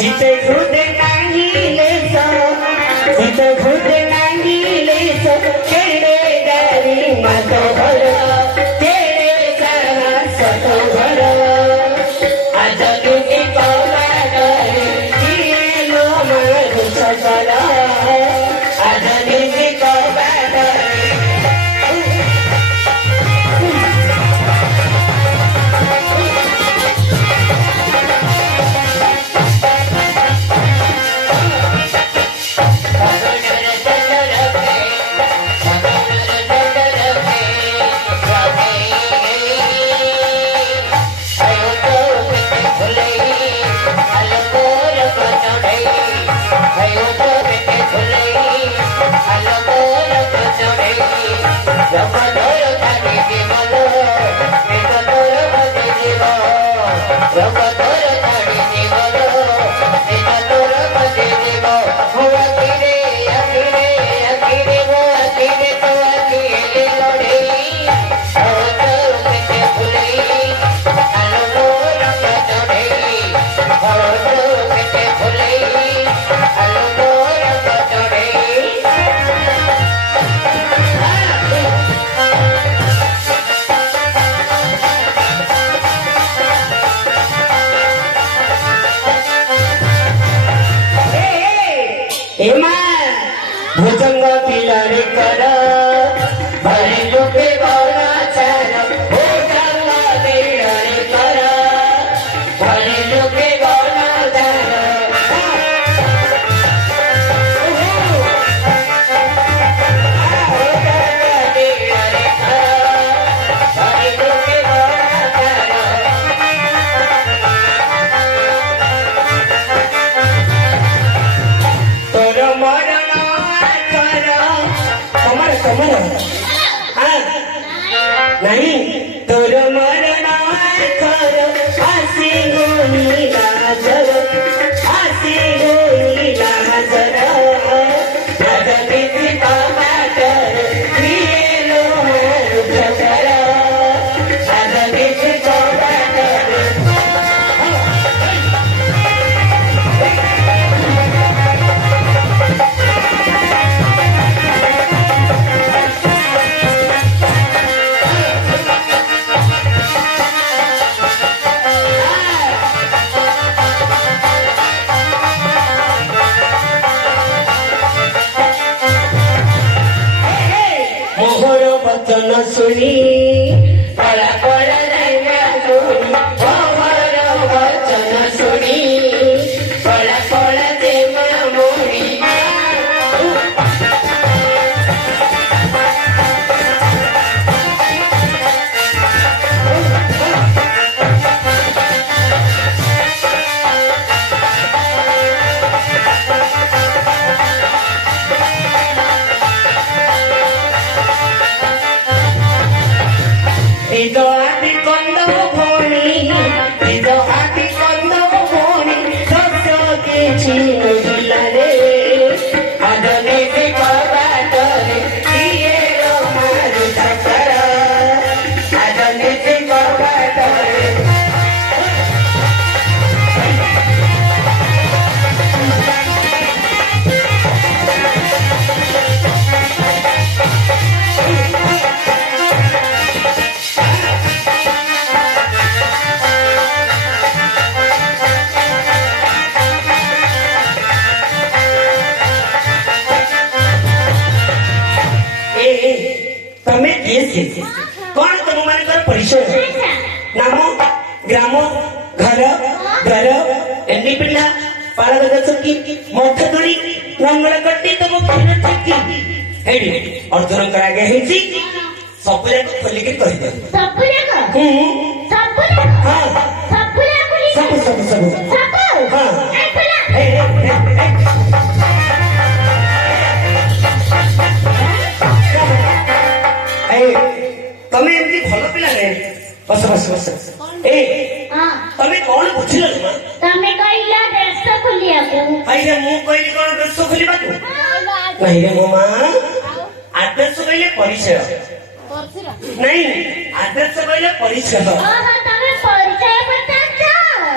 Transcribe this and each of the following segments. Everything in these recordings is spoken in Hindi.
जिथे खुद नांगिले जिथे खुद नांगिले खेडे गारी मातो घर खेडे सहा सतो घर आज तुझी कौलाडे किलो मारू सकर आज तुझी कौलाडे भुजंग पिलारे कर भरे लोके गौरा चार भुजंग पिलारे कर भरे लोके गौरा चार भरे लोके गौरा चार तोर मरण नहीं तोर मरण कर आसी गोई लाजर आसी गोई लाजर राजनीति टमाटर पिएलो मारू सकर राजनीति टमाटर वचन सुनी पड़ा पड़ा सुनी मोहर वचन सुनी पड़ा पड़ा देवा मोरी Ido hati kondo boni, ido hati kondo boni, doso kichi nojilare, adane se kabatore, iye lo maru sakara, adane se kabatore. तमें किए कौन तुम मान परिचय नाम ग्राम घर घर एंडी पिंडा पालगद चौकी मठ दोड़ी रंगड़ कट्टी तुम खेल चौकी हेडी अर्जुन कर आगे हेची सब जाक खोली के कहि दे सब जाक सब जाक हां सब जाक सब सब सब सब हां तमें एमती भल पिला रे बस बस बस ए हां तमें कौन बुझिल मा तमें कहिला देश खुलिया को भाई रे मु कहिली कोन देश खुलिबा तू नहीं रे मोमा आदर्श कहले परिचय नहीं आदर्श कहले परिचय हां हां तमें परिचय बता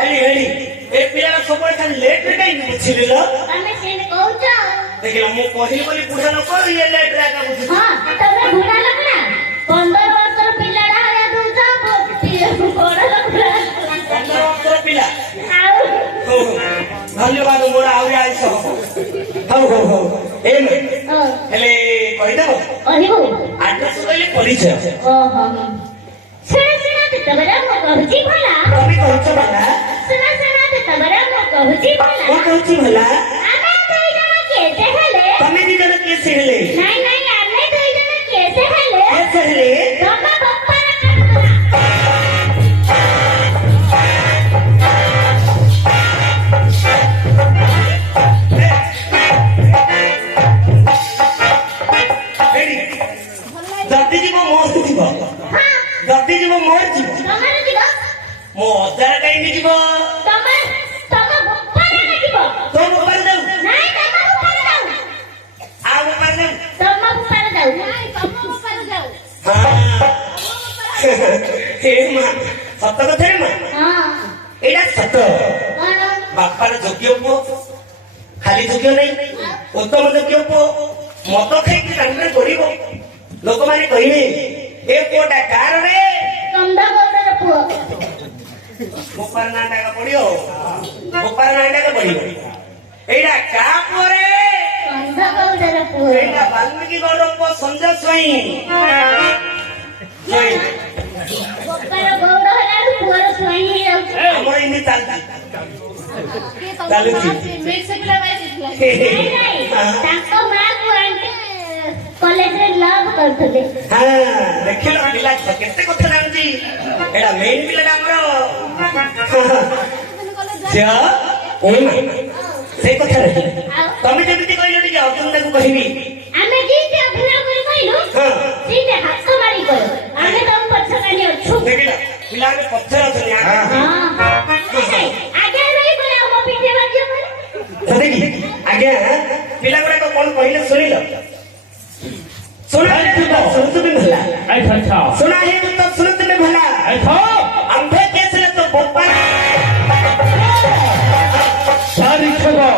हेडी हेडी ए पिला सब खाली लेट रे काई बुझिले लो तमे सेन कहउछ देखिला मु कहि बोली बुढ़ा लोक ये लेट रे का बुझि हां तमे बुढ़ा लोक ना 15 वर्षर पिलाडा हया दूछ बड़ लोक 15 वर्षर पिला आउ धन्यवाद मोरा आउरी आइस हो एम हेले कहि दो अहिबो एड्रेस कहले परिचय ओहो सुना तबरा मो कहउची भला तमे कहछ भला सुना तबरा मो कहउची भला को कहछ भला आमे दुई जण केसे हेले तमे दी जण केसे हेले नहीं आमे दुई जण केसे हेले केसे हेले तमा बप्पा जति जीव मोर जीव जति जीव मोर जीव तमार जीव मो अजार काई जीव तमा बप्पा ना जीव तो ऊपर जाऊ नहीं तमा ऊपर जाऊ आ ऊपर जाऊ तमा ऊपर जाऊ नहीं तमा ऊपर जाऊ हां हे मां सत्य कथा रे मां हां एडा सत्य कोन बापार जोग्य पो खाली जोग्य नहीं उत्तम जोग्य पो मत खाई रांडे करिवो लोक माने कहिबे ए कोटा कार रे कंदा गोडर पुओ गोपाल नाटा का पड़ियो गोपाल नाटा का पड़ियो एडा का परे कंदा गोडर पुओ एडा वाल्मीकि गौड़ पो संजय स्वई स्वई गोपाल गौड़ हलाडू पुओर स्वई जाऊ हमर इनी चालता चालुची मिक्स पिला नहीं ताको मां को आंटी कॉलेज रे लव करथले हां देखिलो पिला केते कथा जानती एडा मेन पिला हमरो जा ओई से कथा रे तमे जेमिति कहिलो टिके अर्जुन ताको कहिबी आमे जीते अभिनय करि कहिलो हां जीते हाथ मारी करो आमे तम पछ कानी अछु देखिला पिला में पत्थर अछनी हां आगे नहीं बोले हम पीछे बाजियो कर देखि आगे पिला गुडा को कोन कहिले सुनिलो सुना है तो सुनते में भला अच्छा सुना है तो सुनते में भला अच्छा अंधे कैसे तो बोपा सारी खबो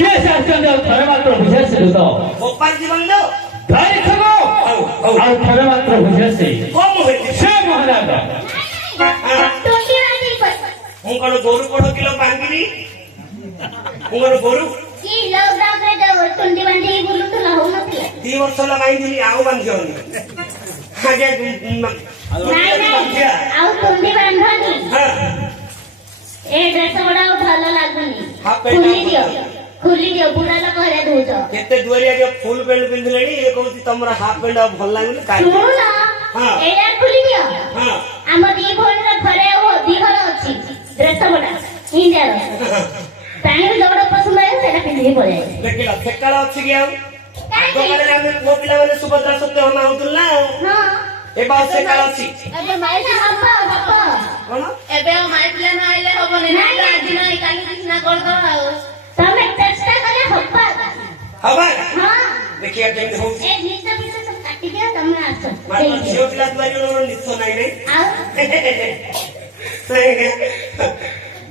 के शासन थरे मात्र बुझेसे तो बोपा जीवन दो सारी खबो और थरे मात्र बुझेसे कम होई से महाराज टोटी वाली पर हूं कोन गोरु कोड़ किलो बांगिली हूं कोन गोरु की लॉकडाउन रे जो टोटी बांधी बोलु तो हो नथिला 2 वर्ष ला बांगिली आउ बांधियोनी आगे नहीं आउ टोटी बांधनी हां ए ड्रेस बड़ा भलो लागुनी हां पेटा खुली दियो बुढ़ा लोग घरे दूछ केते दुरिया के फुल पेंट पिंधलेनी ए कहूची तमरा हाफ पेंट भल लागुनी काई सुन ना हां एया खुली दियो हां हम दी भोन रे घरे हो दी घर अछि ड्रेस बड़ा इंडिया ताई जोड़ पसंद है सेटा पिंधी पड़े देखिला फेकाला अछि कि आउ गोगले रे मो पिला माने सुभद्रा सत्य हम आउतुल ना हां ए बात से काला अछि एबे माइल हप्पा कोन एबे माइल प्ले न आइले होबने ना आज नहीं काली किछना कर दो आउ तमे चेष्टा करे हप्पा हबा हां देखिए केमि हो ए नीचे पीछे सब काटी दिया तमना आछो मानो जियो पिला दुआरी नो निछो नाही रे आउ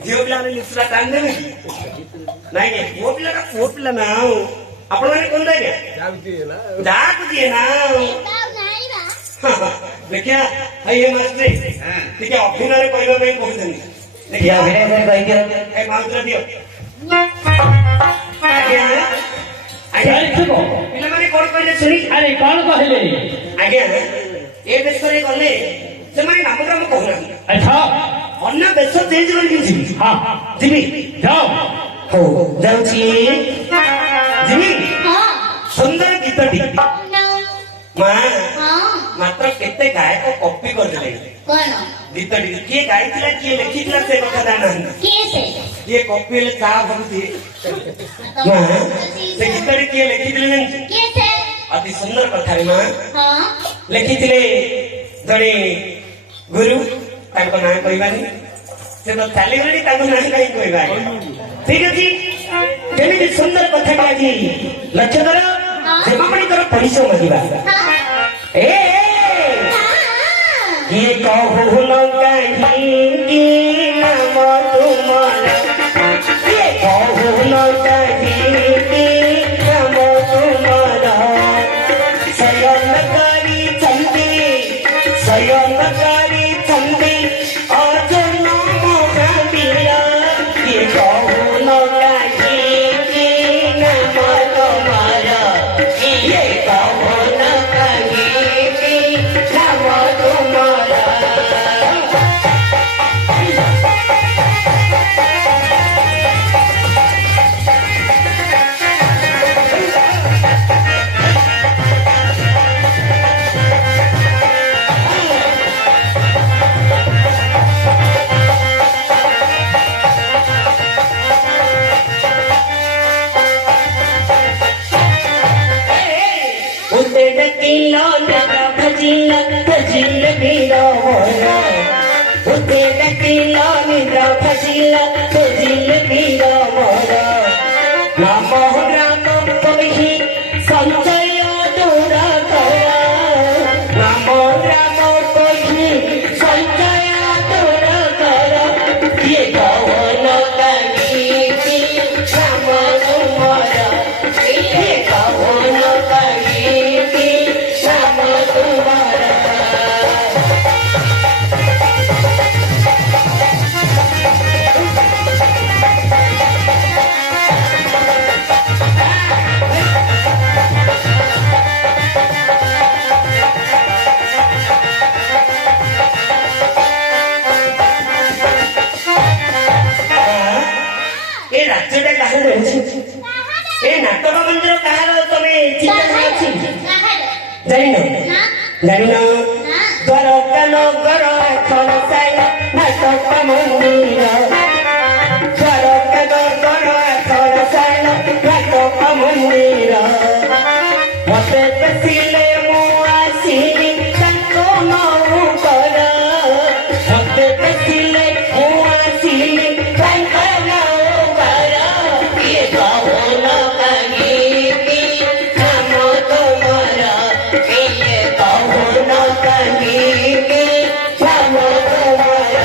जियो पिला ने निछला टांग दे नाही नाही वो पिला ना आपण माने कोन दे जाक दिए ना देखिया ये मास्टर ठीक है अभिनय करबा में कहतनी देखिया अभिनय करे कहि के ए मास्टर दियो आज्ञा सारी खबो पिला माने कोन कहले सुनी अरे कौन कहले आज्ञा ए बेसरे गले से माने नाम ग्राम कहना अच्छा अन्य बेस चेंज करके जीवी हां जीवी जाओ हो जाउची जीवी हां सुंदर गीतटी मां हां मात्र केते गायक कॉपी कर देले कोन गीतटी के गाइतिला के लिखितला से कथा जाना केसे ये कॉपी ले का भगती मां से गीतटी के लिखितले नहीं केसे अति सुंदर कथा रे मां हां लिखितले जणे गुरु ताको नाम कहबानी से तो चाली गली ताको नाम कहीं कहबा ठीक अछि केमिति सुंदर कथा काजी लक्ष्य कर जेमापणी कर परिचय मदिबा ए ये कहू न कहीं की नाम तुमरा ପିଲା ନିଦ୍ରା ଫସିଲା ସେ ଜିଲେବିର ମୋର ନାମ ଗ୍ରାମ କହି ସଞ୍ଚୟ ଦୂର କର ନାମ ଗ୍ରାମ କହି ସଞ୍ଚୟ ଦୂର କର କିଏ କହନ କାହିଁକି ନାମ ତୁମର କିଏ କହନ କାହିଁକି ନାମ ତୁମର ଏ ରାଜ୍ୟଟା କାହାର ରହୁଛି ଏ ନାଟକ ମନ୍ଦିର କାହାର ତମେ ଚିନ୍ତା ଅଛି ଜାଣିନ ଜାଣିନ ଦ୍ୱାରକା ନଗର ଆଠର ସାଇ ନାଟକ ମନ୍ଦିର ଦ୍ୱାରକା ନଗର ଆଠର ସାଇ ନାଟକ ମନ୍ଦିର ମତେ ପେସିଲେ ମୁଁ ଆସିଲି ତାଙ୍କ ନଉ କର ମତେ ପେସିଲେ ମୁଁ ଆସିଲି ତାଙ୍କ ନଉ କର କିଏ କହୁନ କାହିଁକି ନାମ ତୁମର କିଏ କହୁନ କାହିଁକି ନାମ ତୁମର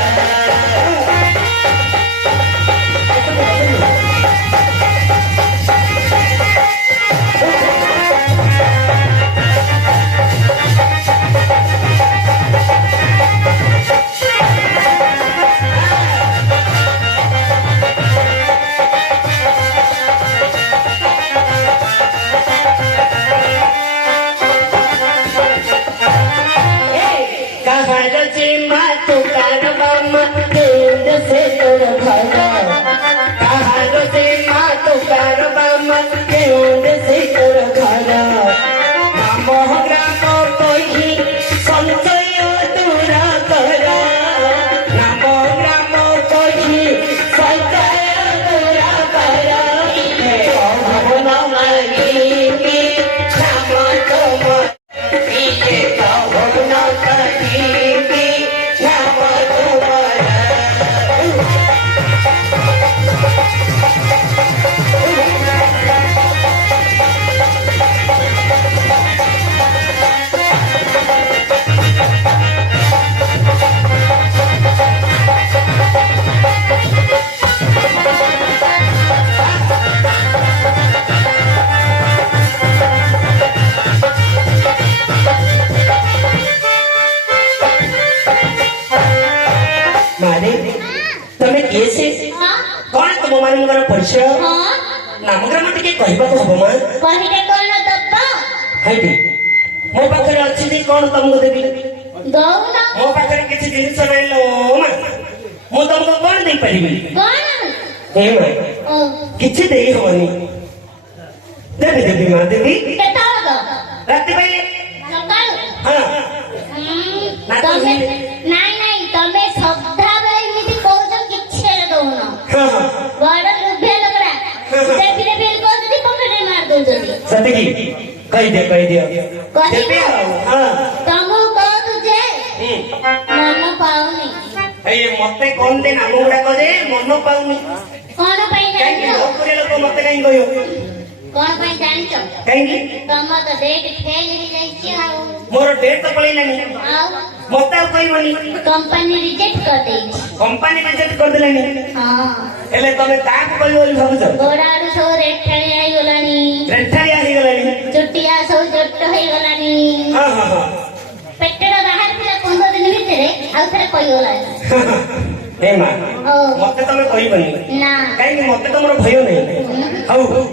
कहार जे मातु कारबाम केंद्र से तोर घर कहार जे मातु कारबाम केंद्र से तोर घर नाम ग्राम कही संचय दूर कर नाम ग्राम कही संचय दूर कर भवन मालिकी नाम तुम किए कहुन काहिंकी नाम तुमर मारे तमे किए से कौन तुम मानकर परिचय नामग्राम टिके कहबाको हबो मा କହିଲେ କଣ ଦବ हाइदे मो पाखरे अछि जे कोन तुमको देबी ଦଉନ मो पाखरे किछि जिनिस नै लो मा मो तुमको कोन दे परिबी କଣ हे मा ଓ किछि देई होनी देबी देबी मा देबी କେତେବେଳେ ଦବ राति पाइले ସକାଳୁ हां ନା ତ ତମେ ହେଲେ। ନାଇଁ ନାଇଁ ତମେ ସଦାବେଳେ ଏମିତି କହୁଛ କିଛି ହେଲେ ଦଉନ हां हां ବଡ ଲୁଭିଆ ଲୋକଟା ଦେଖିଲେ ବିଲ୍ କରୁଛନ୍ତି ପକେଟରେ ମାରି ଦଉଛନ୍ତି सती की कह दियो कही देबी दो। हां ତମକୁ କହୁଛୁ ଯେ ମନ ପାଉନି ए मते कोन दे नाम गुडा को जे मन पाउनी କଣ ପାଇଁ काई ଜାଣିଛ लोकरे लोक मते काई कहियो କଣ ପାଇଁ ଜାଣିଛ काई ତମ ତ ଡେଟ୍ ଫେଲ୍ ହେଇଯାଇଛି ଆଉ मोर डेट तो पळेलानी ଆଉ मते आ कहबनी କମ୍ପାନୀ ରିଜେକ୍ଟ କରିଦେଇଛି कंपनी रिजेक्ट कर देलानी ହଁ एले तमे काक कहबो बोली भाबुछ ଗୋଡ ଆଡୁ ସବୁ ରେଟ୍ ଖେଳି ହେଇଗଲାଣି रेठारिया ही गलानी ଚୁଟିଆ ସବୁ ଜୋଟ ହେଇଗଲାଣି हां हां हां ପେଟର ବାହାର ଥିଲା 15 ଦିନ ଭିତରେ ଆଉ ଥରେ କହିଗଲାଣି ए मा ଓ मते तमे कहबनी ନା काई मते तमरो भय नै हौ